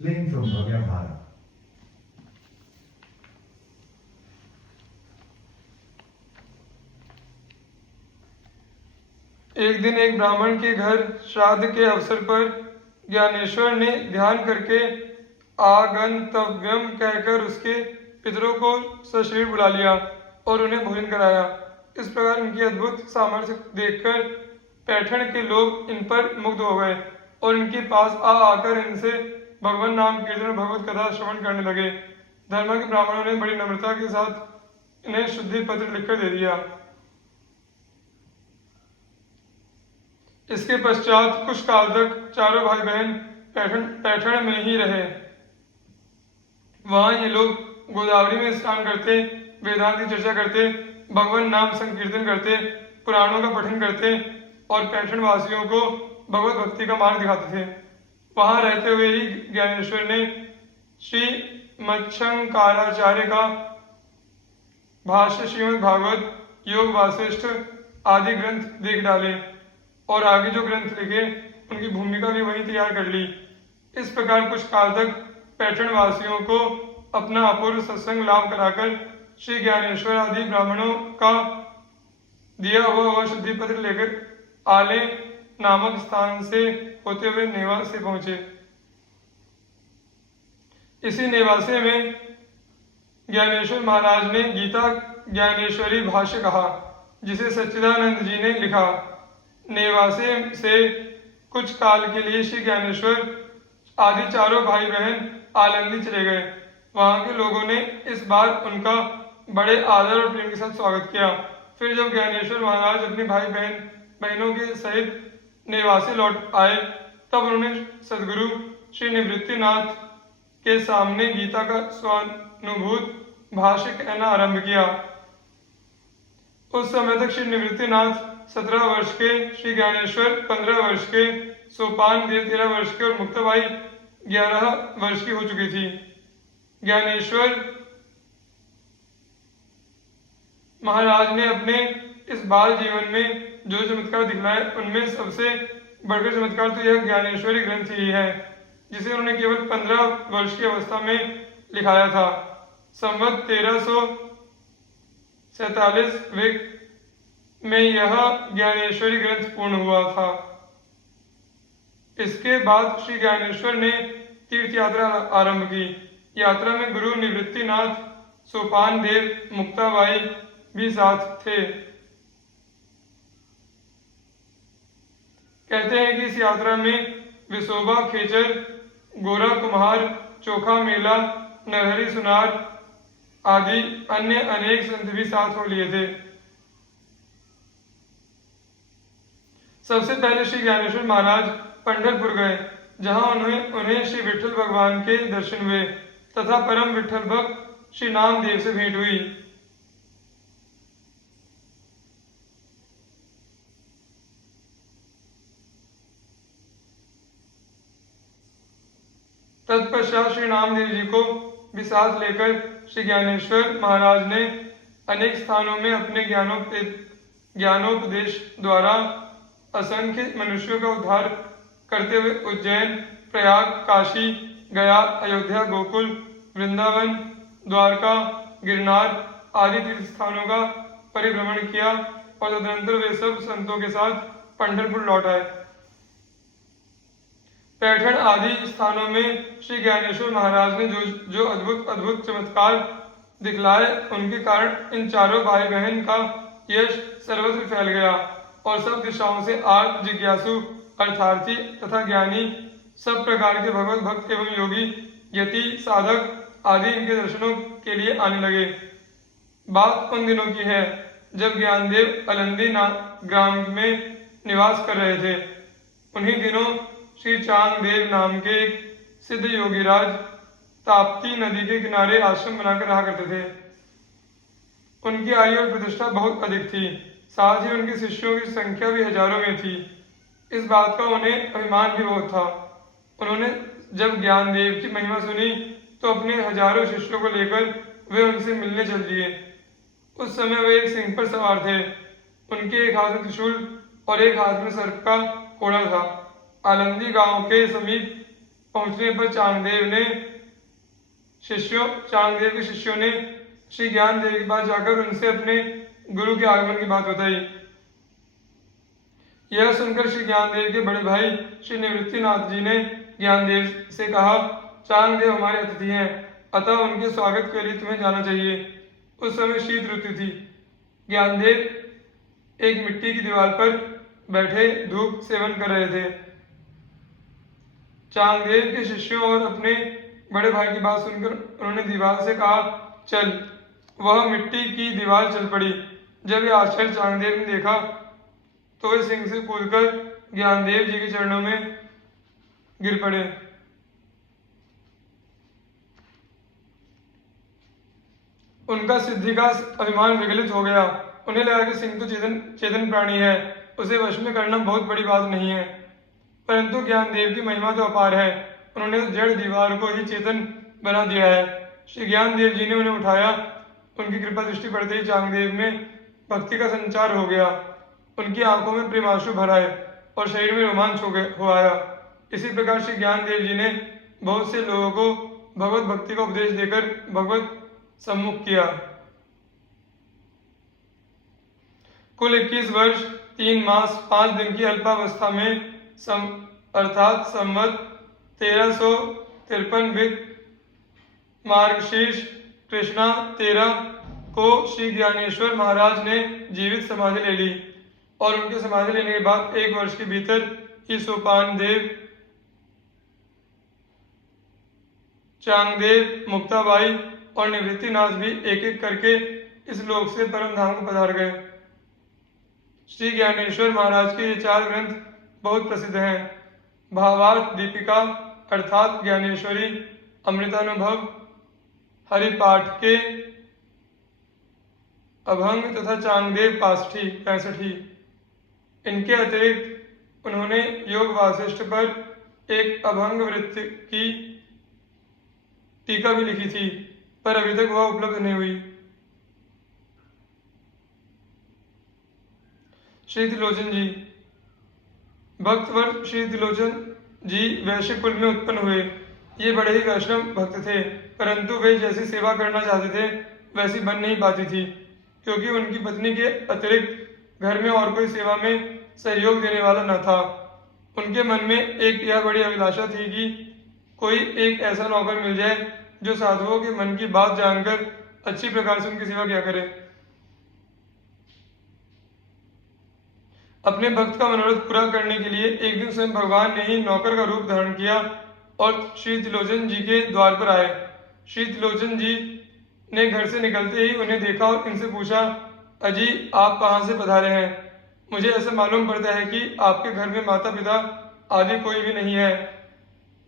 Link from Bhavya Bharat. एक दिन एक ब्राह्मण के घर श्राद्ध के अवसर पर ज्ञानेश्वर ने ध्यान करके आगंतव्यम कहकर उसके पितरों को सशरीर बुला लिया और उन्हें भोजन कराया। इस प्रकार इनकी अद्भुत सामर्थ्य देखकर पैठण के लोग इन पर मुग्ध हो गए और इनके पास आकर इनसे भगवान नाम कीर्तन और भगवत कथा श्रवण करने लगे। धर्म के ब्राह्मणों ने बड़ी नम्रता के साथ इन्हें शुद्धि पत्र लिखकर दे दिया। इसके पश्चात कुछ काल तक चारों भाई बहन पैठण में ही रहे। वहां ये लोग गोदावरी में स्नान करते, वेदांत की चर्चा करते, भगवान नाम संकीर्तन करते, पुराणों का पठन करते और पैठण वासियों को भगवत भक्ति का मार्ग दिखाते थे। वहां रहते हुए ही ज्ञानेश्वर ने श्री मच्छंकाराचार्य का भाष्य, श्रीमद् भागवत, योग वासिष्ठ आदि ग्रंथ देख डाले और आगे जो ग्रंथ लिखे उनकी भूमिका भी वही तैयार कर ली। इस प्रकार कुछ काल तक पैठण वासियों को अपना अपूर्व सत्संग लाभ कराकर श्री ज्ञानेश्वर आदि ब्राह्मणों का दिया हुआ वह शुद्धि पत्र लेकर आले नामक स्थान से होते हुए नेवा से पहुंचे। इसी नेवासे में ज्ञानेश्वर महाराज ने गीता ज्ञानेश्वरी भाष्य कहा, जिसे सच्चिदानंद जी ने लिखा। नेवासे से कुछ काल के लिए श्री ज्ञानेश्वर आदि चारों भाई बहन आलंदी चले गए। वहां के लोगों ने इस बार उनका बड़े आदर और प्रेम के साथ स्वागत किया। फिर जब ज्ञानेश्वर महाराज अपने भाई बहनों के सहित नेवासे लौट आए, तब उन्होंने सदगुरु श्री निवृत्तिनाथ के सामने गीता का स्वानुभूत भाष्य कहना आरंभ किया। उस समय तक श्री निवृत्तिनाथ 17 वर्ष के, श्री ज्ञानेश्वर 15 वर्ष के, सोपान देव 13 वर्ष के और मुक्ताबाई 11 वर्ष की हो चुकी थी। ज्ञानेश्वर महाराज ने अपने इस बाल जीवन में जो चमत्कार दिखलाए, उनमें सबसे बढ़कर चमत्कार तो यह ज्ञानेश्वरी ग्रंथ ही है, जिसे उन्होंने केवल 15 वर्ष की अवस्था में लिखाया था। संवत 1347 में यह ज्ञानेश्वरी ग्रंथ पूर्ण हुआ था। इसके बाद श्री ज्ञानेश्वर ने तीर्थ यात्रा आरंभ की। यात्रा में गुरु निवृत्तिनाथ, सोपान देव, मुक्ताबाई भी साथ थे। कहते हैं कि इस यात्रा में विसोबा खेचर, गोरा कुम्हार, चोखा मेला, नरहरि सुनार आदि अन्य अनेक संत भी साथ हो लिए थे। सबसे पहले श्री ज्ञानेश्वर महाराज पंढरपुर गए, जहां उन्हें श्री विठल भगवान के दर्शन हुए तथा परम विठल भक्त श्री नामदेव से भेंट हुई। तत्पश्चात श्री नामदेव जी को भी साथ लेकर श्री ज्ञानेश्वर महाराज ने अनेक स्थानों में अपने ज्ञानोपदेश द्वारा असंख्य मनुष्यों का उद्धार करते हुए उज्जैन, प्रयाग, काशी, गया, अयोध्या, गोकुल, वृंदावन, द्वारका, गिरनार आदि तीर्थ स्थानों का परिभ्रमण किया और तदनंतर वे सब संतों के साथ पंढरपुर लौट आए। पैठण आदि स्थानों में श्री ज्ञानेश्वर महाराज ने जो अद्भुत चमत्कार दिखलाए, उनके कारण इन चारों भाई बहन का यश सर्वत्र फैल गया और सब दिशाओं से आर्त, जिज्ञासु, अर्थार्थी तथा ज्ञानी, सब प्रकार के भगवत भक्त एवं योगी, यति, साधक आदि इनके दर्शनों के लिए आने लगे। बात उन दिनों की है जब ज्ञानदेव अलंदी ग्राम में निवास कर रहे थे। उन्हीं दिनों श्री चांगदेव नाम के एक सिद्ध योगीराज ताप्ती नदी के किनारे आश्रम बनाकर रहा करते थे। उनकी आयु और प्रतिष्ठा बहुत अधिक थी, साथ ही उनके शिष्यों की संख्या भी हजारों में थी। इस बात का उन्हें अभिमान भी बहुत था। उन्होंने जब ज्ञानदेव की महिमा सुनी तो अपने हजारों शिष्यों को लेकर वे उनसे मिलने चल दिए। उस समय वे एक सिंह पर सवार थे। उनके एक हाथ में त्रिशूल और एक हाथ में सर्प का कोड़ा था। आलंदी गांव के समीप पहुंचने पर चांगदेव के शिष्यों ने श्री ज्ञानदेव के पास जाकर उनसे अपने गुरु के आगमन की बात बताई। यह सुनकर श्री ज्ञानदेव के बड़े भाई श्री निवृत्तिनाथ जी ने ज्ञानदेव से कहा, चांगदेव हमारे अतिथि हैं, अतः उनके स्वागत के लिए तुम्हें जाना चाहिए। उस समय शीत ऋतु थी। ज्ञानदेव एक मिट्टी की दीवार पर बैठे धूप सेवन कर रहे थे। चांगदेव के शिष्यों और अपने बड़े भाई की बात सुनकर उन्होंने दीवार से कहा, चल। वह मिट्टी की दीवार चल पड़ी। जब यह आश्चर्य चांगदेव ने देखा तो वे सिंह से कूदकर ज्ञानदेव जी के चरणों में गिर पड़े। उनका सिद्धि का अभिमान विगलित हो गया। उन्हें लगा कि सिंह तो चेतन प्राणी है, उसे वश में करना बहुत बड़ी बात नहीं है। परंतु ज्ञानदेव की महिमा तो अपार है, उन्होंने तो जड़ दीवार को ही चेतन बना दिया है। श्री ज्ञानदेव जी ने उन्हें उठाया। उनकी कृपा दृष्टि पड़ते ही चांगदेव में भक्ति का संचार हो गया। उनकी आंखों में प्रेमाश्रु भर आए और शरीर में रोमांच हो आया। इसी प्रकार श्री ज्ञानदेव जी ने बहुत से लोगों को भगवत भक्ति का उपदेश देकर भगवत सम्मुख किया। कुल 21 वर्ष 3 मास 5 दिन की अल्पावस्था में अर्थात संवत 1353 विद मार्गशीर्ष कृष्णा 13 को श्री ज्ञानेश्वर महाराज ने जीवित समाधि ले ली और उनके समाधि लेने के बाद 1 वर्ष के भीतर ही सोपान देव, चांगदेव, मुक्ताबाई और निवृत्तिनाथ भी एक एक करके इस लोक से परम धाम को पधार गए। श्री ज्ञानेश्वर महाराज के ये 4 ग्रंथ बहुत प्रसिद्ध हैं। भावार्थ दीपिका अर्थात ज्ञानेश्वरी, अमृतानुभव, हरिपाठ के अभंग तथा चांगदेव 65। इनके अतिरिक्त उन्होंने योग वासिष्ठ पर एक अभंग वृत्ति की टीका भी लिखी थी, पर अभी तक वह उपलब्ध नहीं हुई। श्री त्रिलोचन जी। भक्तवर श्री त्रिलोचन जी वैश्य कुल में उत्पन्न हुए। ये बड़े ही वैष्णव भक्त थे, परंतु वे जैसी सेवा करना चाहते थे वैसी बन नहीं पाती थी, क्योंकि उनकी पत्नी के अतिरिक्त घर में और कोई सेवा में सहयोग देने वाला न था। उनके मन में एक यह बड़ी अभिलाषा थी कि कोई एक ऐसा नौकर मिल जाए जो साधुओं के मन की बात जानकर अच्छी प्रकार से उनकी सेवा किया करे। अपने भक्त का मनोरथ पूरा करने के लिए एक दिन स्वयं भगवान ने ही नौकर का रूप धारण किया और श्री त्रिलोचन जी के द्वार पर आए। श्री त्रिलोचन जी ने घर से निकलते ही उन्हें देखा और इनसे पूछा, अजी आप कहाँ से पधारे हैं? मुझे ऐसा मालूम पड़ता है कि आपके घर में माता पिता आदि कोई भी नहीं है।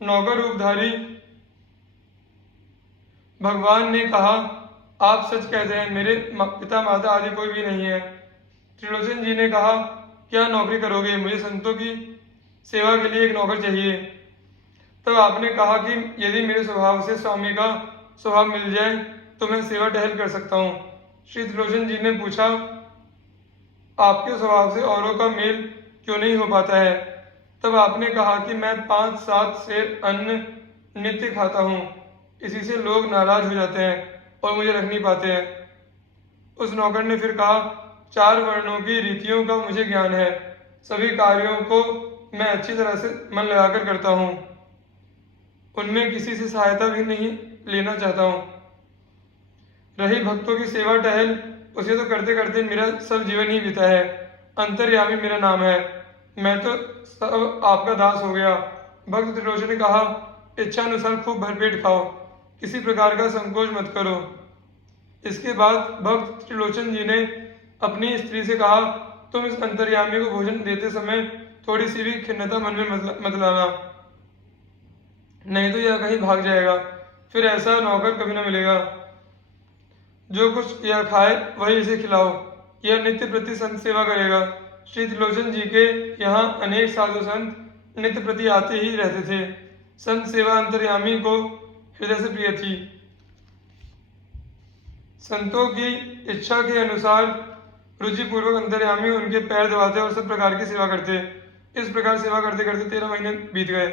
नौकर रूपधारी भगवान ने कहा, आप सच कहते हैं, मेरे पिता माता आदि कोई भी नहीं है। त्रिलोचन जी ने कहा, क्या नौकरी करोगे? मुझे संतों की सेवा के लिए एक नौकर चाहिए। तब आपने कहा कि यदि मेरे स्वभाव से स्वामी का स्वभाव मिल जाए तो मैं सेवा टहल कर सकता हूँ। श्री त्रिलोचन जी ने पूछा, आपके स्वभाव से औरों का मेल क्यों नहीं हो पाता है? तब आपने कहा कि मैं 5-7 सेर अन्न नित्य खाता हूँ, इसी से लोग नाराज हो जाते हैं और मुझे रख नहीं पाते हैं। उस नौकर ने फिर कहा, 4 वर्णों की रीतियों का मुझे ज्ञान है, सभी कार्यों को मैं अच्छी तरह से मन लगाकर करता हूँ, उनमें किसी से सहायता भी नहीं लेना चाहता हूँ। रही भक्तों की सेवा टहल, उसे तो करते करते मेरा सब जीवन ही बीता है। अंतर्यामी मेरा नाम है, मैं तो सब आपका दास हो गया। भक्त त्रिलोचन ने कहा, इच्छा अनुसार खूब भरपेट खाओ, किसी प्रकार का संकोच मत करो। इसके बाद भक्त त्रिलोचन जी ने अपनी स्त्री से कहा, तुम इस अंतर्यामी को भोजन देते समय थोड़ी सी भी खिन्नता मन में मत लाना, नहीं तो यह कहीं भाग जाएगा, फिर ऐसा नौकर कभी न मिलेगा। जो कुछ यह खाए वही इसे खिलाओ, यह नित्य प्रति संत सेवा करेगा। श्री त्रिलोचन जी के यहाँ अनेक साधु संत नित्य प्रति आते ही रहते थे। संत सेवा अंतर्यामी को हृदय से प्रिय थी। संतों की इच्छा के अनुसार रुचिपूर्वक अंतर्यामी उनके पैर दबाते और सब प्रकार की सेवा करते। इस प्रकार सेवा करते करते 13 महीने बीत गए।